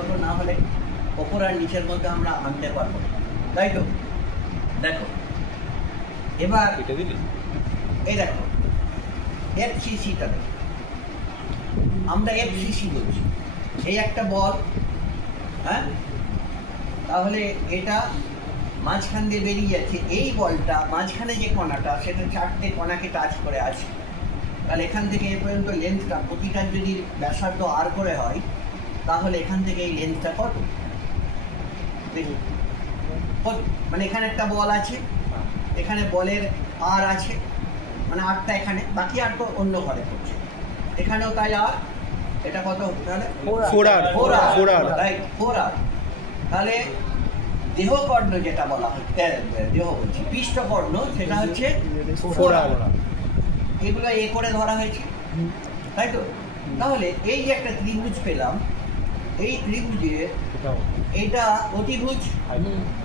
পারবো, না হলে ওপর আর নিচের মধ্যে আমরা আনতে পারবো, তাই তো? দেখো এবার এই দেখো এফসিসিটা দেখো, আমরা এফসিসি বলছি, এই একটা বল, হ্যাঁ, তাহলে এটা মাঝখান দিয়ে বেরিয়ে যাচ্ছে, এই বলটা মাঝখানে যে কণাটা সেটা 4টে কণাকে টাচ করে আছে, তাহলে এখান থেকে এ পর্যন্ত লেন্থটা প্রতিটার যদি ব্যাসার্ধ আর করে হয় তাহলে এখান থেকে এই লেন্থটা কত দেখুন, মানে এখানে একটা বল আছে, এখানে বলের আর আছে, মানে আরটা এখানে, বাকি আর তো অন্য ঘরে পড়ছে, এখানেও তাই আর, এটা কত তাহলে 4R, রাইট, 4R। তাহলে দেহকর্ণ যেটা বলা হচ্ছে, দেহ বলছি পৃষ্ঠকর্ণ, সেটা হচ্ছে 4R। এগুলো এ করে ধরা হয়েছে, তাই তো? তাহলে এই যে একটা ত্রিভুজ পেলাম, এই ত্রিভুজে এটা অতিভুজ,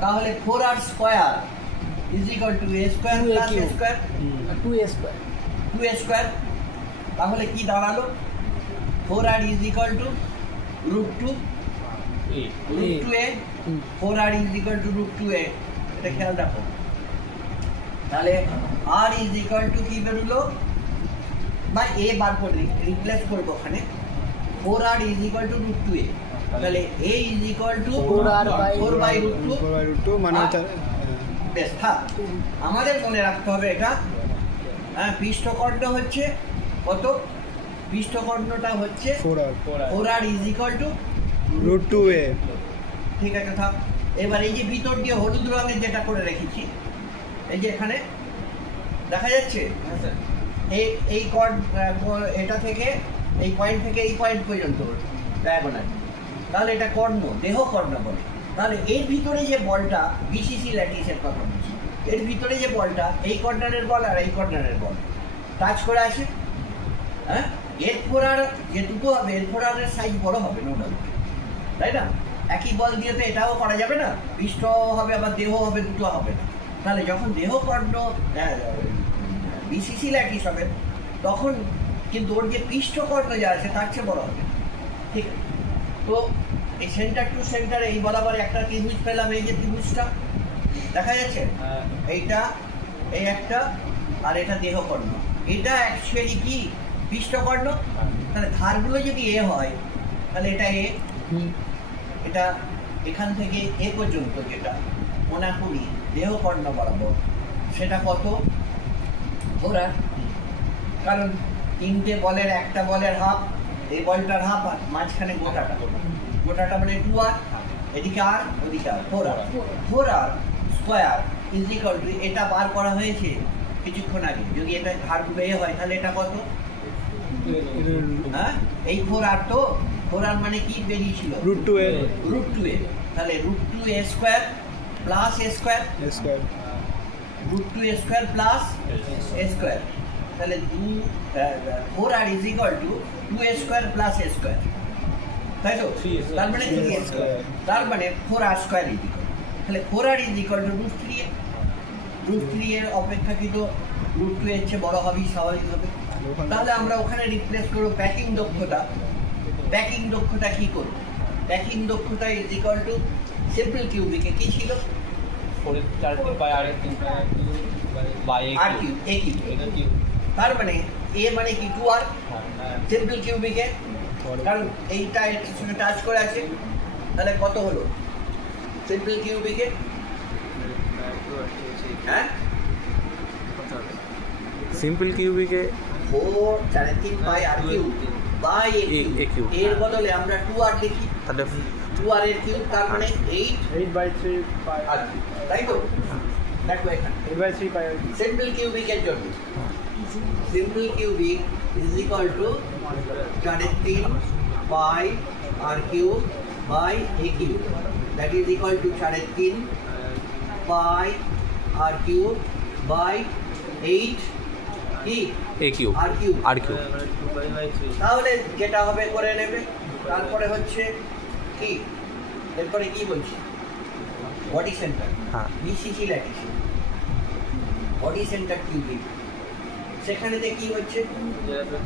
তাহলে 4R square is equal two a square plus a square 2a square. তাহলে কি দাঁড়ালো? 4R is equal two √2a, 4R is equal two √2a, এটা খেয়াল রাখো। তাহলে R ইজ ইকুয়াল টু কি বেরোলো, বা a বার করে রিপ্লেস করবো ওখানে, 4R is equal two √2a, তাহলে a ইজ ইকুয়াল টু 4/√2 মানে বেশ থাক। আমাদের মনে রাখতে হবে এটা, হ্যাঁ, পৃষ্ঠকর্ণ হচ্ছে কত, পৃষ্ঠকর্ণটা হচ্ছে 4R is equal two √2a, ঠিক আছে থাক। এবার এই যে ভিতর দিয়ে হলুদ রঙের যেটা করে রেখেছি, এই যে এখানে দেখা যাচ্ছে, এই কর্ড, এটা থেকে এই পয়েন্ট থেকে এই পয়েন্ট পর্যন্ত ডায়াগোনাল, তাহলে এটা কর্ণ, দেহ কর্ণ বলে। তাহলে এর ভিতরে যে বলটা, বিসিসি ল্যাটিসের কথা বলছি, এর ভিতরে যে বলটা, এই কর্নারের বল আর এই কর্নারের বল টাচ করে আছে, হ্যাঁ, এর 4R যে দুটো হবে, এর 4R এর সাইজ বড় হবে, নো ডাউট, তাই না? একই বল দিয়ে তো এটাও করা যাবে না, পৃষ্ঠ হবে আবার দেহ হবে, দুটো হবে না। তাহলে যখন দেহ কর্ণ বিসিসি ল্যাটিস হবে, তখন কিন্তু ওর যে পৃষ্ঠকর্ণ যা আছে তার চেয়ে বড় হবে, ঠিক আছে? তো এই সেন্টার টু সেন্টার এই বরাবর একটা ত্রিভুজ পেলাম, এই যে ত্রিভুজটা দেখা যাচ্ছে, এইটা এই একটা, আর এটা দেহকর্ণ, এটা অ্যাকচুয়ালি কি পৃষ্ঠকর্ণ। তাহলে ধারগুলো যদি এ হয় তাহলে এটা এ, এটা এখান থেকে এ পর্যন্ত যেটা কোনাকুনি দেহকর্ণ বরাবর, সেটা কত 4R, কারণ 3টে বলের, একটা বলের হাফ, এই বলটার হাফ, আর মাঝখানে গোটাটা মানে 2R, এদিকে আর ওদিকে আর 4R square is equal two, এটা বার করা হয়েছে কিছুক্ষণ আগে, যদি এটা ধারগুলো এ হয় তাহলে এটা কত, হ্যাঁ, এই 4R, তো 4R মানে কি বেরিয়েছিল √2a, তাহলে √2a square plus a square, √2a square plus a square, তাহলে 4R is equal two 2a square plus a square, তাই তো? তার মানে 3a স্কয়ার, তার মানে 4R স্কয়ার ইজ ইকুয়াল, তাহলে 4R is equal two √3a, √3 এর অপেক্ষাকৃত √2 এর চেয়ে বড় হবেই স্বাভাবিক হবে। তাহলে আমরা ওখানে রিপ্লেস করবো প্যাকিং দক্ষতা। প্যাকিং দক্ষতা কি করব? প্যাকিং দক্ষতা ইজ ইকুয়াল টু সিম্পল কিউবিকে কি ছিল, 4/r3 তার মানে a মানে কি 2R সিম্পল কিউবিকে, কারণ এইটা এর সঙ্গে টাচ করে আছে, তাহলে কত হলো সিম্পল কিউবিকে, হ্যাঁ, সিম্পল কিউবিকে 4/3 বাই a কিউব, এর বদলে আমরা 2R লিখি, তাহলে 2R এর কিউব, তার মানে 8/3 r, তাই তো? দেখো এখানে 8/3 পাই সিম্পল কিউবিকের জন্য, simple cubic is equal to 3 by r cube by a cube, that is equal to 3 by r cube by 8 কি a কিউব, r কিউব, তাহলে যেটা হবে করে নেবে। তারপরে হচ্ছে কি, এরপরে কি বলছি, বডি সেন্টার, হ্যাঁ, BCC lattice, body centre cubic, সেখানে কি হচ্ছে,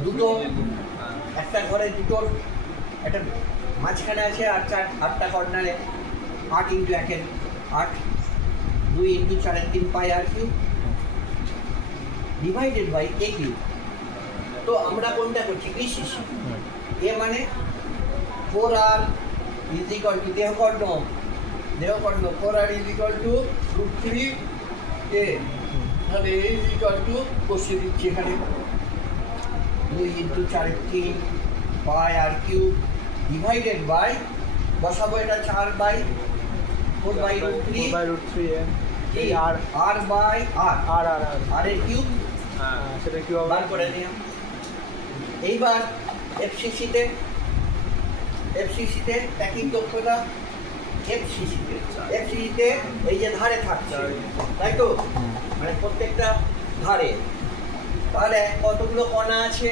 দুটো, একটা ঘরে দুটোর একটা মাঝখানে আছে 8টা কর্নারে 8 into 1 8, 2 into 4 3 pi R cube divided by A cube. তো আমরা কোনটা করছি? বিসিসি। এ মানে 4r ইজ ইকুয়াল টু দেহকর্ণ 4r is equal to √3 a, তাহলে এ ইজ ইকুয়াল টু বসিয়ে দিচ্ছি এখানে 2 into 4 3 pi R cube divided by বসাবো এটা 4 by 4 by √3 a r by r এর কিউব। সেটা কি হবে বার করে নিলাম। এইবার এফসিসিতে প্যাকিং দক্ষতা এফসিসিতে এই যে ধারে থাকছে, তাই তো, মানে প্রত্যেকটা ধারে, তাহলে কতগুলো কণা আছে?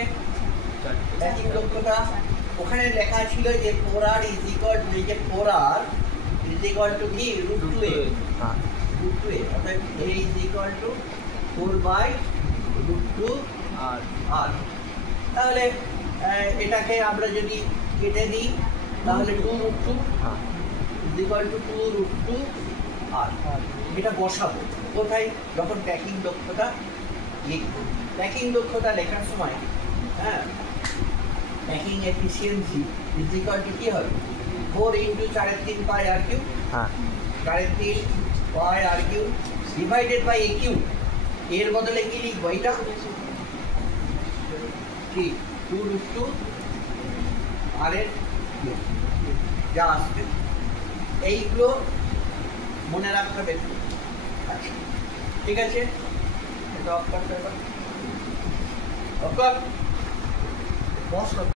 প্যাকিং দক্ষতা ওখানে লেখা ছিল যে 4r ইজ ইকুয়াল টু, এই যে 4r ইজ ইকুয়াল টু কি √2a, অর্থাৎ a is equal to 4 by √2r। তাহলে এটাকে আমরা যদি কেটে দিই তাহলে 2√2 ইজ ইকুয়াল টু 2√2r। এটা বসাবো কোথায়? যখন প্যাকিং দক্ষতা লিখব। প্যাকিং দক্ষতা লেখার সময় packing efficiency is equal to কি হবে? 4 into 4 3 pi R cube, 4 3 pi R cube divided by A cube. এর বদলে কি লিখবো? এটা কি 2√2 আর এর কিউব যা আসবে, এইগুলো মনে রাখতে হবে। আচ্ছা ঠিক আছে, এটা অফ করতে হবে।